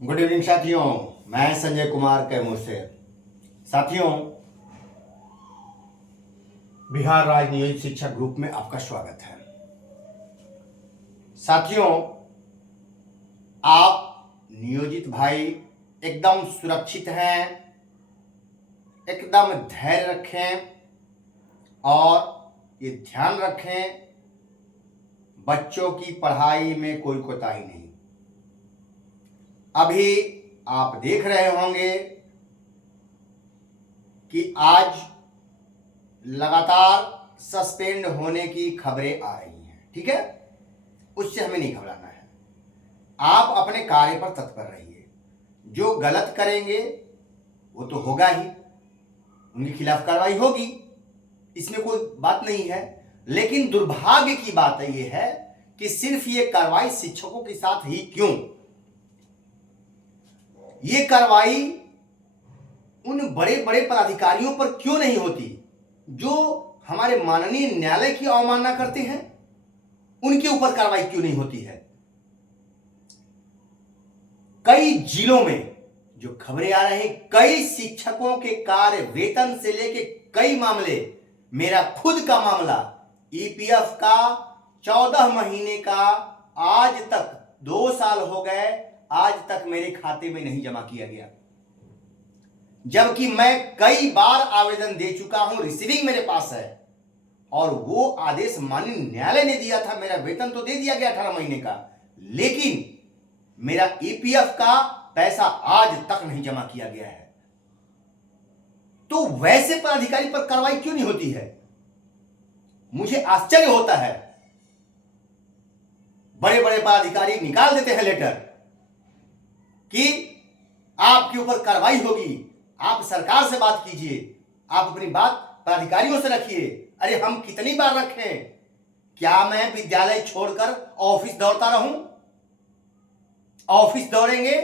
Good evening साथियों, मैं संजय कुमार कैमूर से। साथियों, बिहार राज्य नियोजित शिक्षा ग्रुप में आपका स्वागत है। साथियों, आप नियोजित भाई एकदम सुरक्षित हैं, एकदम धैर्य रखें और ये ध्यान रखें बच्चों की पढ़ाई में कोई कोताही नहीं। अभी आप देख रहे होंगे कि आज लगातार सस्पेंड होने की खबरें आ रही हैं, ठीक है। उससे हमें नहीं घबराना है। आप अपने कार्य पर तत्पर रहिए। जो गलत करेंगे वो तो होगा ही, उनके खिलाफ कार्रवाई होगी, इसमें कोई बात नहीं है। लेकिन दुर्भाग्य की बात यह है कि सिर्फ ये कार्रवाई शिक्षकों के साथ ही क्यों, ये कार्रवाई उन बड़े बड़े पदाधिकारियों पर क्यों नहीं होती जो हमारे माननीय न्यायालय की अवमानना करते हैं? उनके ऊपर कार्रवाई क्यों नहीं होती है? कई जिलों में जो खबरें आ रही हैं, कई शिक्षकों के कार्य वेतन से लेके कई मामले, मेरा खुद का मामला ईपीएफ का 14 महीने का आज तक 2 साल हो गए, आज तक मेरे खाते में नहीं जमा किया गया, जबकि मैं कई बार आवेदन दे चुका हूं, रिसीविंग मेरे पास है और वो आदेश माननीय न्यायालय ने दिया था। मेरा वेतन तो दे दिया गया 18 महीने का, लेकिन मेरा ईपीएफ का पैसा आज तक नहीं जमा किया गया है। तो वैसे पदाधिकारी पर कार्रवाई क्यों नहीं होती है? मुझे आश्चर्य होता है। बड़े बड़े पदाधिकारी निकाल देते हैं लेटर कि आपके ऊपर कार्रवाई होगी, आप सरकार से बात कीजिए, आप अपनी बात पदाधिकारियों से रखिए। अरे हम कितनी बार रखें? क्या मैं विद्यालय छोड़कर ऑफिस दौड़ता रहूं? ऑफिस दौड़ेंगे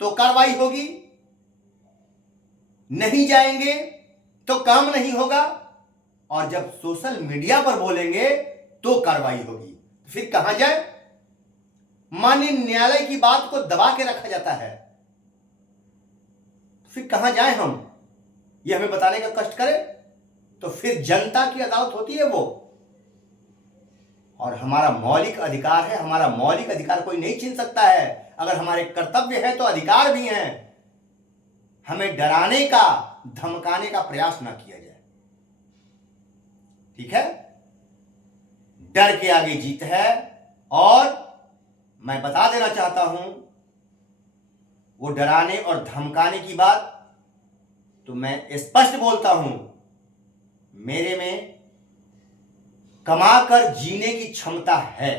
तो कार्रवाई होगी, नहीं जाएंगे तो काम नहीं होगा, और जब सोशल मीडिया पर बोलेंगे तो कार्रवाई होगी। फिर कहां जाए? माननीय न्यायालय की बात को दबा के रखा जाता है, फिर कहां जाए हम? ये हमें बताने का कष्ट करें तो फिर जनता की अदालत होती है वो, और हमारा मौलिक अधिकार है। हमारा मौलिक अधिकार कोई नहीं छीन सकता है। अगर हमारे कर्तव्य है तो अधिकार भी हैं। हमें डराने का, धमकाने का प्रयास ना किया जाए, ठीक है। डर के आगे जीत है। और मैं बता देना चाहता हूं, वो डराने और धमकाने की बात तो मैं स्पष्ट बोलता हूं, मेरे में कमाकर जीने की क्षमता है।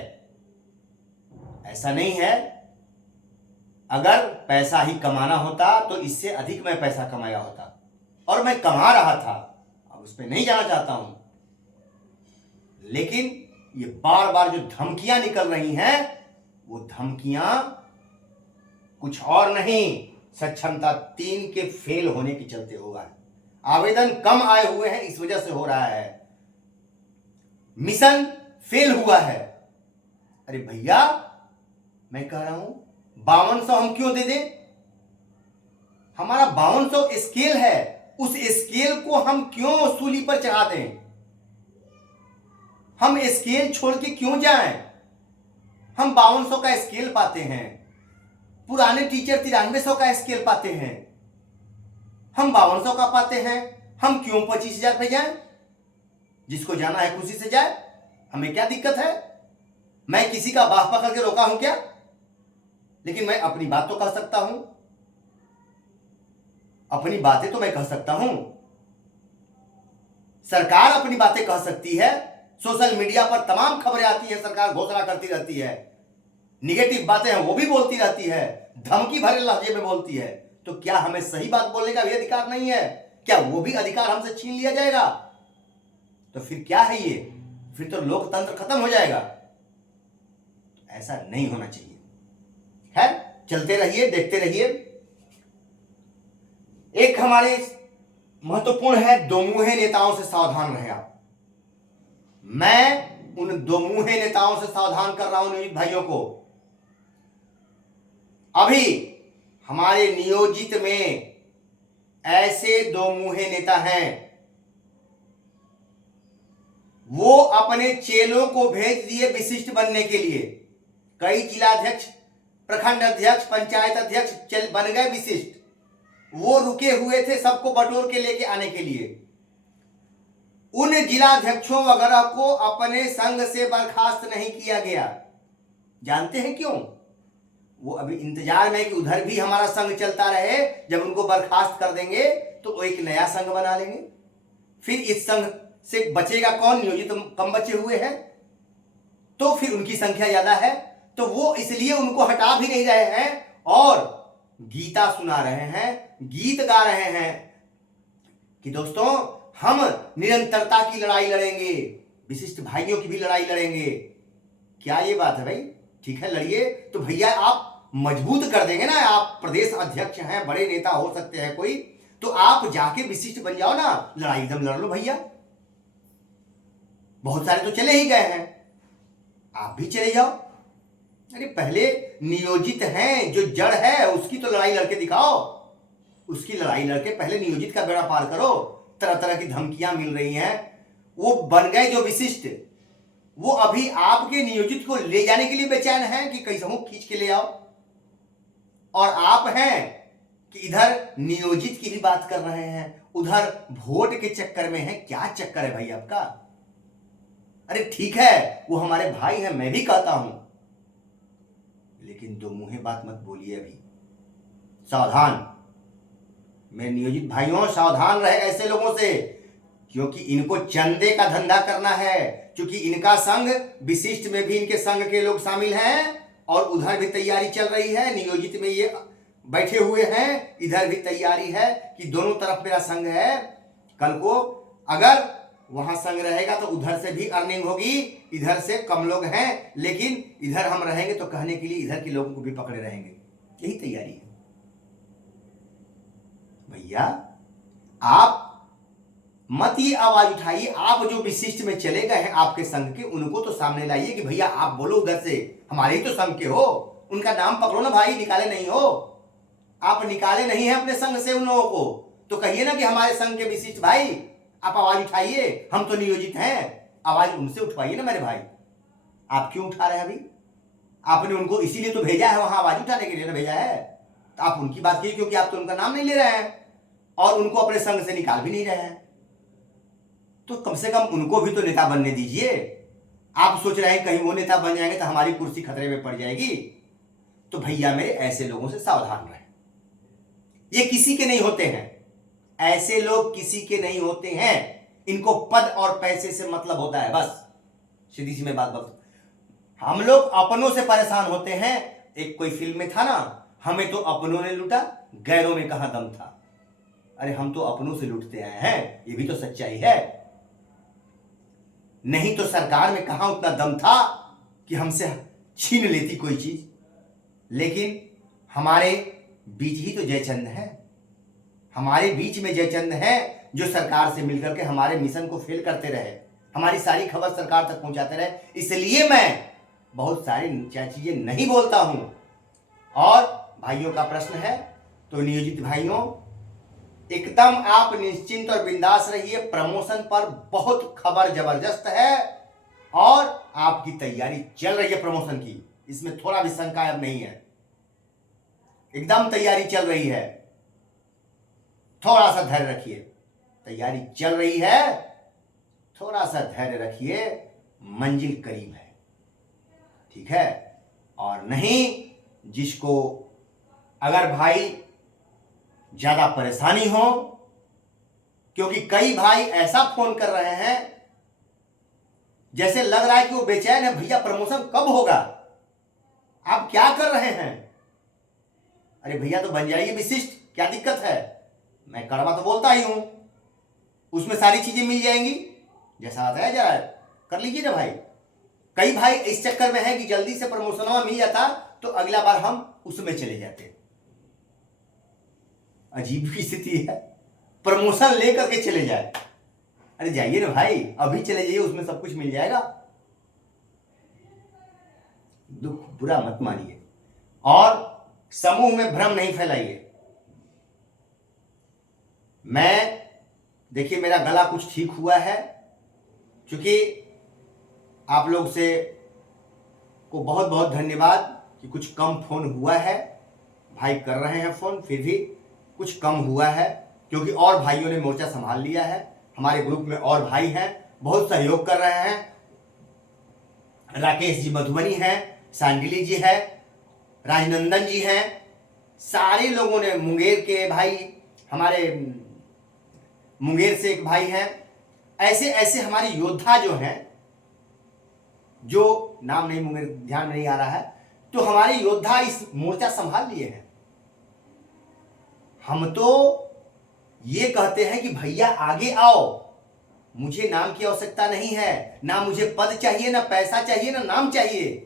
ऐसा नहीं है, अगर पैसा ही कमाना होता तो इससे अधिक मैं पैसा कमाया होता, और मैं कमा रहा था। अब उस पर नहीं जाना चाहता हूं, लेकिन ये बार बार जो धमकियां निकल रही हैं, वो धमकियां कुछ और नहीं, सक्षमता 3 के फेल होने के चलते हुआ है। आवेदन कम आए हुए हैं, इस वजह से हो रहा है। मिशन फेल हुआ है। अरे भैया, मैं कह रहा हूं 5200 हम क्यों दे दें? हमारा 5200 स्केल है, उस स्केल को हम क्यों सूली पर चढ़ा दें? हम स्केल छोड़ के क्यों जाएं? हम 5200 का स्केल पाते हैं, पुराने टीचर 9300 का स्केल पाते हैं, हम 5200 का पाते हैं। हम क्यों 25,000 पे जाएं? जिसको जाना है खुशी से जाए, हमें क्या दिक्कत है? मैं किसी का बाह पकड़ के रोका हूं क्या? लेकिन मैं अपनी बात तो कह सकता हूं, अपनी बातें तो मैं कह सकता हूं। सरकार अपनी बातें कह सकती है। सोशल मीडिया पर तमाम खबरें आती है, सरकार घोषणा करती रहती है, निगेटिव बातें हैं वो भी बोलती रहती है, धमकी भरे लहजे में बोलती है। तो क्या हमें सही बात बोलने का भी अधिकार नहीं है? क्या वो भी अधिकार हमसे छीन लिया जाएगा? तो फिर क्या है ये? फिर तो लोकतंत्र खत्म हो जाएगा। ऐसा नहीं होना चाहिए है। चलते रहिए, देखते रहिए। एक हमारे महत्वपूर्ण है, दो मुंहे नेताओं से सावधान रहे आप। मैं उन दो मुंहे नेताओं से सावधान कर रहा हूं नियोजित भाइयों को। अभी हमारे नियोजित में ऐसे दो मुंहे नेता हैं, वो अपने चेलों को भेज दिए विशिष्ट बनने के लिए। कई जिलाध्यक्ष, प्रखंड अध्यक्ष, पंचायत अध्यक्ष चल बन गए विशिष्ट। वो रुके हुए थे सबको बटोर के लेके आने के लिए। उन जिलाध्यक्षों वगैरह को अपने संघ से बर्खास्त नहीं किया गया। जानते हैं क्यों? वो अभी इंतजार में कि उधर भी हमारा संघ चलता रहे, जब उनको बर्खास्त कर देंगे तो वो एक नया संघ बना लेंगे। फिर इस संघ से बचेगा कौन? नियोजित कम बचे हुए हैं, तो फिर उनकी संख्या ज्यादा है, तो वो इसलिए उनको हटा भी नहीं रहे हैं और गीता सुना रहे हैं, गीत गा रहे हैं कि दोस्तों हम निरंतरता की लड़ाई लड़ेंगे, विशिष्ट भाइयों की भी लड़ाई लड़ेंगे। क्या ये बात है भाई? ठीक है, लड़िए। तो भैया आप मजबूत कर देंगे ना, आप प्रदेश अध्यक्ष हैं, बड़े नेता हो सकते हैं कोई, तो आप जाके विशिष्ट बन जाओ ना, लड़ाई एकदम लड़ लो भैया। बहुत सारे तो चले ही गए हैं, आप भी चले जाओ। अरे पहले नियोजित हैं, जो जड़ है उसकी तो लड़ाई लड़के दिखाओ, उसकी लड़ाई लड़के पहले नियोजित का बेड़ा पार करो। तरह तरह की धमकियां मिल रही हैं, वो बन गए जो विशिष्ट, वो अभी आपके नियोजित को ले जाने के लिए बेचैन हैं कि कैसे हो खींच के ले आओ। और आप हैं कि इधर नियोजित की भी बात कर रहे हैं, उधर वोट के चक्कर में है। क्या चक्कर है भाई आपका? अरे ठीक है, वो हमारे भाई हैं, मैं भी कहता हूं, लेकिन दो मुंहे बात मत बोलिए। अभी सावधान मेरे नियोजित भाइयों, सावधान रहे ऐसे लोगों से, क्योंकि इनको चंदे का धंधा करना है। क्योंकि इनका संघ विशिष्ट में भी इनके संघ के लोग शामिल हैं और उधर भी तैयारी चल रही है, नियोजित में ये बैठे हुए हैं, इधर भी तैयारी है कि दोनों तरफ मेरा संघ है। कल को अगर वहां संघ रहेगा तो उधर से भी अर्निंग होगी, इधर से कम लोग हैं, लेकिन इधर हम रहेंगे तो कहने के लिए इधर के लोगों को भी पकड़े रहेंगे। यही तैयारी है भैया। आप मत ये आवाज उठाइए, आप जो विशिष्ट में चले गए हैं आपके संघ के, उनको तो सामने लाइए कि भैया आप बोलो उधर से, हमारे ही तो संघ के हो, उनका नाम पकड़ो ना भाई। निकाले नहीं हो आप, निकाले नहीं है अपने संघ से उन लोगों को, तो कहिए ना कि हमारे संघ के विशिष्ट भाई आप आवाज उठाइए, हम तो नियोजित हैं। आवाज उनसे उठवाइए ना मेरे भाई। आप क्यों उठा रहे हैं? अभी आपने उनको इसीलिए तो भेजा है वहां, आवाज उठाने के लिए ना भेजा है। तो आप उनकी बात कीजिए, क्योंकि आप तो उनका नाम नहीं ले रहे हैं और उनको अपने संघ से निकाल भी नहीं रहे हैं, तो कम से कम उनको भी तो नेता बनने दीजिए। आप सोच रहे हैं कहीं वो नेता बन जाएंगे तो हमारी कुर्सी खतरे में पड़ जाएगी। तो भैया मेरे, ऐसे लोगों से सावधान रहे, ये किसी के नहीं होते हैं, ऐसे लोग किसी के नहीं होते हैं। इनको पद और पैसे से मतलब होता है, बस सीधी सी मैं बात बता। हम लोग अपनों से परेशान होते हैं। एक कोई फिल्म में था ना, हमें तो अपनों ने लूटा, गैरों में कहां दम था। अरे हम तो अपनों से लूटते आए हैं, ये भी तो सच्चाई है। नहीं तो सरकार में कहां उतना दम था कि हमसे छीन लेती कोई चीज। लेकिन हमारे बीच ही तो जयचंद है, हमारे बीच में जयचंद है, जो सरकार से मिलकर के हमारे मिशन को फेल करते रहे, हमारी सारी खबर सरकार तक पहुंचाते रहे। इसलिए मैं बहुत सारी चीजें नहीं बोलता हूं। और भाइयों का प्रश्न है, तो नियोजित भाइयों एकदम आप निश्चिंत और बिंदास रहिए। प्रमोशन पर बहुत खबर जबरदस्त है और आपकी तैयारी चल रही है प्रमोशन की, इसमें थोड़ा भी शंका अब नहीं है, एकदम तैयारी चल रही है। थोड़ा सा धैर्य रखिए, तैयारी चल रही है, थोड़ा सा धैर्य रखिए, मंजिल करीब है, ठीक है। और नहीं, जिसको अगर भाई ज्यादा परेशानी हो, क्योंकि कई भाई ऐसा फोन कर रहे हैं जैसे लग रहा है कि वो बेचैन है, भैया प्रमोशन कब होगा, आप क्या कर रहे हैं? अरे भैया तो बन जाइए विशिष्ट, क्या दिक्कत है? मैं कड़वा तो बोलता ही हूं, उसमें सारी चीजें मिल जाएंगी, जैसा आता है जरा कर लीजिए ना भाई। कई भाई इस चक्कर में है कि जल्दी से प्रमोशन मिल जाता तो अगला बार हम उसमें चले जाते। अजीब की स्थिति है, प्रमोशन लेकर के चले जाए। अरे जाइए ना भाई, अभी चले जाइए, उसमें सब कुछ मिल जाएगा। दुख बुरा मत मानिए और समूह में भ्रम नहीं फैलाइए। देखिए मेरा गला कुछ ठीक हुआ है, क्योंकि आप लोग से को बहुत बहुत धन्यवाद कि कुछ कम फोन हुआ है। भाई कर रहे हैं फोन, फिर भी कुछ कम हुआ है, क्योंकि और भाइयों ने मोर्चा संभाल लिया है। हमारे ग्रुप में और भाई हैं, बहुत सहयोग कर रहे हैं। राकेश जी मधुबनी हैं, सांडिली जी है, राजनंदन जी हैं, सारे लोगों ने, मुंगेर के भाई, हमारे मुंगेर से एक भाई हैं, ऐसे ऐसे हमारे योद्धा जो हैं, जो नाम नहीं मुंगेर ध्यान नहीं आ रहा है, तो हमारे योद्धा इस मोर्चा संभाल लिए हैं। हम तो ये कहते हैं कि भैया आगे आओ, मुझे नाम की आवश्यकता नहीं है, ना मुझे पद चाहिए, ना पैसा चाहिए, ना नाम चाहिए।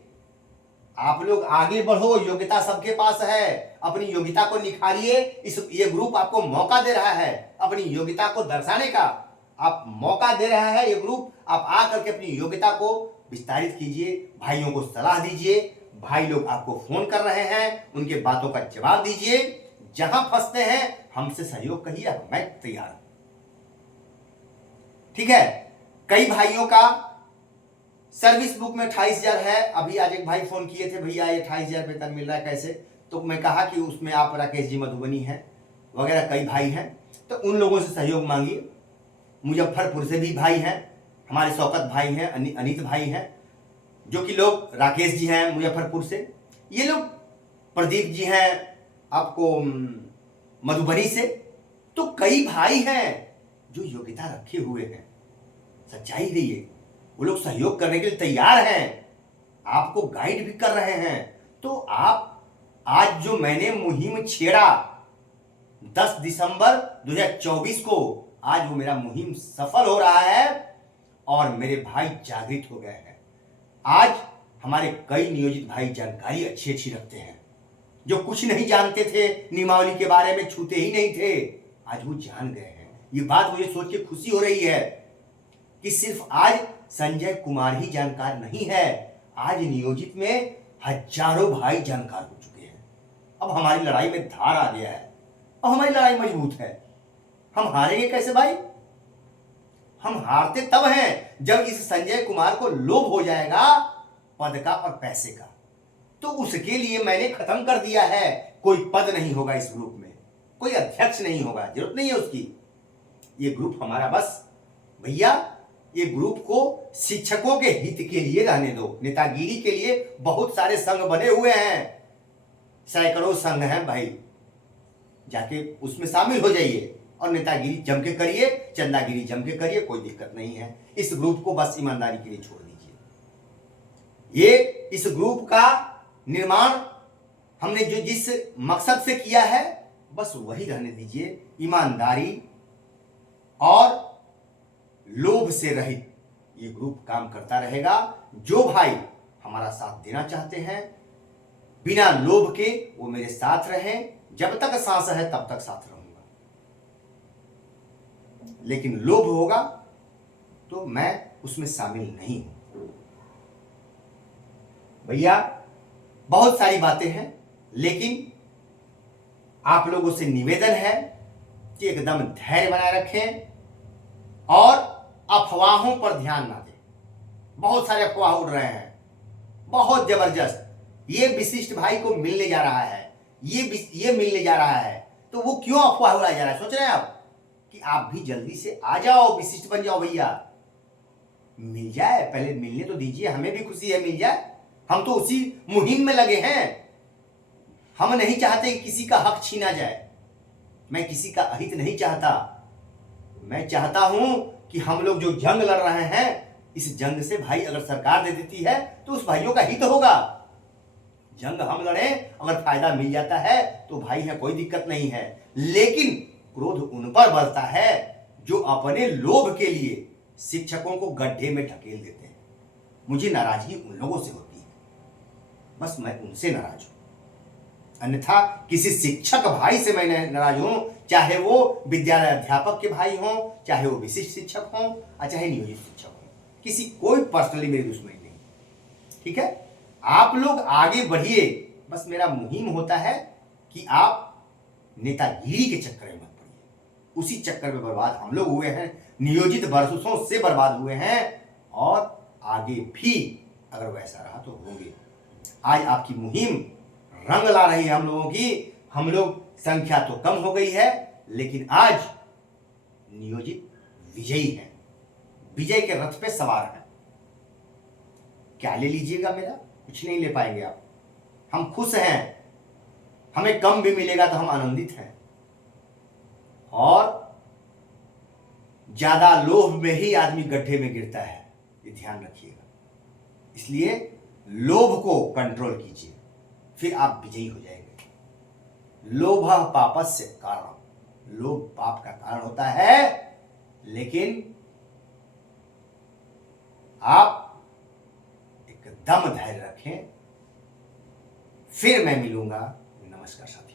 आप लोग आगे बढ़ो, योग्यता सबके पास है, अपनी योग्यता को निखारिए। ये ग्रुप आपको मौका दे रहा है अपनी योग्यता को दर्शाने का, आप मौका दे रहा है ये ग्रुप। आप आकर के अपनी योग्यता को विस्तारित कीजिए, भाइयों को सलाह दीजिए। भाई लोग आपको फोन कर रहे हैं, उनके बातों का जवाब दीजिए। जहां फंसते हैं हमसे सहयोग कहिए, मैं तैयार हूं। ठीक है, कई भाइयों का सर्विस बुक में 28,000 है। अभी आज एक भाई फोन किए थे, भैया ये 28,000 वेतन मिल रहा है कैसे, तो मैं कहा कि उसमें आप राकेश जी मधुबनी हैं वगैरह कई भाई हैं, तो उन लोगों से सहयोग मांगिए। मुजफ्फरपुर से भी भाई हैं, हमारे शौकत भाई हैं, अनित भाई हैं, जो कि लोग, राकेश जी हैं मुजफ्फरपुर से, ये लोग प्रदीप जी हैं आपको मधुबनी से, तो कई भाई हैं जो योग्यता रखे हुए हैं। सच्चाई रहिए, वो लोग सहयोग करने के लिए तैयार हैं, आपको गाइड भी कर रहे हैं। तो आप आज जो मैंने मुहिम छेड़ा 10 दिसंबर 2024 को, आज वो मेरा मुहिम सफल हो रहा है और मेरे भाई जागृत हो गए हैं। आज हमारे कई नियोजित भाई जानकारी अच्छी अच्छी रखते हैं, जो कुछ नहीं जानते थे नियमावली के बारे में, छूते ही नहीं थे, आज वो जान गए हैं। ये बात मुझे सोच के खुशी हो रही है कि सिर्फ आज संजय कुमार ही जानकार नहीं है, आज नियोजित में हजारों भाई जानकार हो चुके हैं। अब हमारी लड़ाई में धार आ गया है, अब हमारी लड़ाई मजबूत है। हम हारेंगे कैसे भाई? हम हारते तब हैं जब इस संजय कुमार को लोभ हो जाएगा पद का और पैसे का। तो उसके लिए मैंने खत्म कर दिया है, कोई पद नहीं होगा इस ग्रुप में, कोई अध्यक्ष नहीं होगा, जरूरत नहीं है उसकी। ये ग्रुप हमारा, बस भैया ये ग्रुप को शिक्षकों के हित के लिए रहने दो। नेतागिरी के लिए बहुत सारे संघ बने हुए हैं, सैकड़ों संघ हैं भाई, जाके उसमें शामिल हो जाइए और नेतागिरी जम के करिए, चंदागिरी जम के करिए, कोई दिक्कत नहीं है। इस ग्रुप को बस ईमानदारी के लिए छोड़ दीजिए। ये इस ग्रुप का निर्माण हमने जो जिस मकसद से किया है, बस वही रहने दीजिए। ईमानदारी और लोभ से रहित ये ग्रुप काम करता रहेगा। जो भाई हमारा साथ देना चाहते हैं बिना लोभ के, वो मेरे साथ रहें। जब तक सांस है तब तक साथ रहूंगा, लेकिन लोभ होगा तो मैं उसमें शामिल नहीं हूं। भैया बहुत सारी बातें हैं, लेकिन आप लोगों से निवेदन है कि एकदम धैर्य बनाए रखें और अफवाहों पर ध्यान ना दें। बहुत सारे अफवाह उड़ रहे हैं, बहुत जबरदस्त। ये विशिष्ट भाई को मिलने जा रहा है, ये मिलने जा रहा है, तो वो क्यों अफवाह उड़ाया जा रहा है? सोच रहे हैं आप कि आप भी जल्दी से आ जाओ, विशिष्ट बन जाओ भैया। मिल जाए, पहले मिलने तो दीजिए, हमें भी खुशी है मिल जाए। हम तो उसी मुहिम में लगे हैं। हम नहीं चाहते कि किसी का हक छीना जाए, मैं किसी का अहित नहीं चाहता। मैं चाहता हूं कि हम लोग जो जंग लड़ रहे हैं, इस जंग से भाई अगर सरकार दे देती है तो उस भाइयों का हित होगा। जंग हम लड़े, अगर फायदा मिल जाता है तो भाई है, कोई दिक्कत नहीं है। लेकिन क्रोध उन पर बढ़ता है जो अपने लोभ के लिए शिक्षकों को गड्ढे में ढकेल देते हैं। मुझे नाराजगी उन लोगों से होती है, बस मैं उनसे नाराज हूं। अन्यथा किसी शिक्षक भाई से मैं नाराज हूं, चाहे वो विद्यालय अध्यापक के भाई हों, चाहे वो विशिष्ट शिक्षक हों, और चाहे नियोजित शिक्षक हों, किसी कोई पर्सनली मेरी दुश्मनी नहीं। ठीक है, आप लोग आगे बढ़िए, बस मेरा मुहिम होता है कि आप नेतागिरी के चक्कर में मत पड़िए। उसी चक्कर में बर्बाद हम लोग हुए हैं, नियोजित बरसों से बर्बाद हुए हैं और आगे भी अगर वैसा रहा तो होंगे। आज आपकी मुहिम रंग ला रही है हम लोगों की। हम लोग संख्या तो कम हो गई है, लेकिन आज नियोजित विजयी हैं, विजय के रथ पे सवार हैं। क्या ले लीजिएगा मेरा? कुछ नहीं ले पाएंगे आप। हम खुश हैं, हमें कम भी मिलेगा तो हम आनंदित हैं। और ज्यादा लोभ में ही आदमी गड्ढे में गिरता है, ये ध्यान रखिएगा। इसलिए लोभ को कंट्रोल कीजिए, फिर आप विजयी हो जाएंगे। लोभ पापस्य कारण, लोभ पाप का कारण होता है, लेकिन आप एकदम धैर्य रखें। फिर मैं मिलूंगा। नमस्कार साथियों।